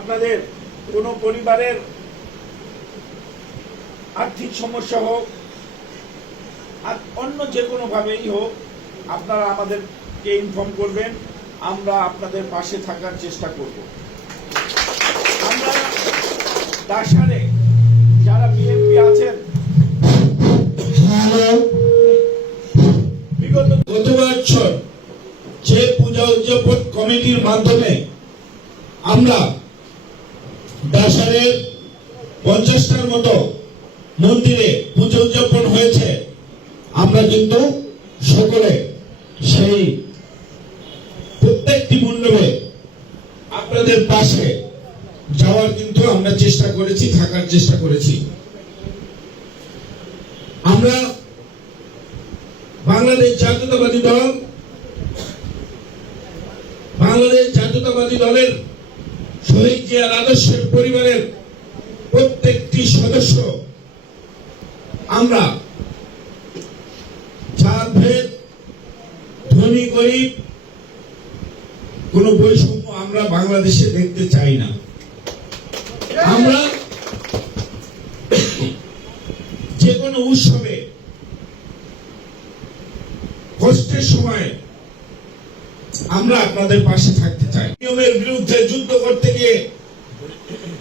আপনাদের কোনো পরিবারের আর্থিক সমস্যা হোক আর অন্য যে কোনো ভাবেই হোক আপনারা আমাদেরকে ইনফর্ম করবেন। আমরা আপনাদের পাশে থাকার চেষ্টা করব। আমরা দাসারে যারা বিএনপি আছেন বিগত গত বছর যে পূজা উদযাপন কমিটির মাধ্যমে আমরা দাসারের পঞ্চাশটার মতো মন্দিরে পুজো উদযাপন হয়েছে। আমরা কিন্তু সকলে সেই প্রত্যেকটি মণ্ডপে আপনাদের পাশে যাওয়ার কিন্তু আমরা চেষ্টা করেছি, থাকার চেষ্টা করেছি। আমরা বাংলাদেশ জাতীয়তাবাদী দল, বাংলাদেশ জাতীয়তাবাদী দলের শহীদ জিয়ার আদর্শের পরিবারের প্রত্যেকটি সদস্য, আমরা ধনী, গরিব, কোন বৈষম্য আমরা বাংলাদেশে দেখতে চাই না। আমরা যে কোনো উৎসবে কষ্টের সময় আমরা আপনাদের পাশে থাকতে চাই। নিয়মের বিরুদ্ধে যুদ্ধ করতে গিয়ে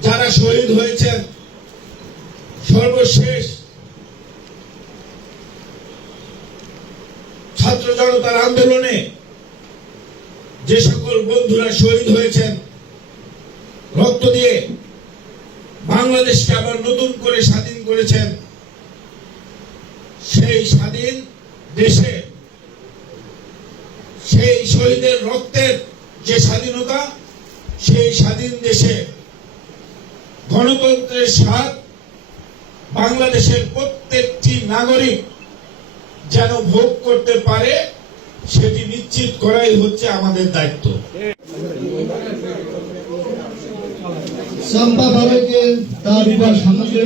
যারা শহীদ হয়েছেন, সর্বশেষ ছাত্র জনতার আন্দোলনে যে সকল বন্ধুরা শহীদ হয়েছেন, রক্ত দিয়ে বাংলাদেশকে আবার নতুন করে স্বাধীন করেছেন, সেই স্বাধীন দেশে সেই শহীদের রক্তের যে স্বাধীনতা, সেই স্বাধীন দেশে গণতন্ত্রের স্বাদ বাংলাদেশের প্রত্যেকটি নাগরিক যেন ভোগ করতে পারে, সেটি নিশ্চিত করাই হচ্ছে আমাদের দায়িত্ব। বাবাকে তার সামগ্রী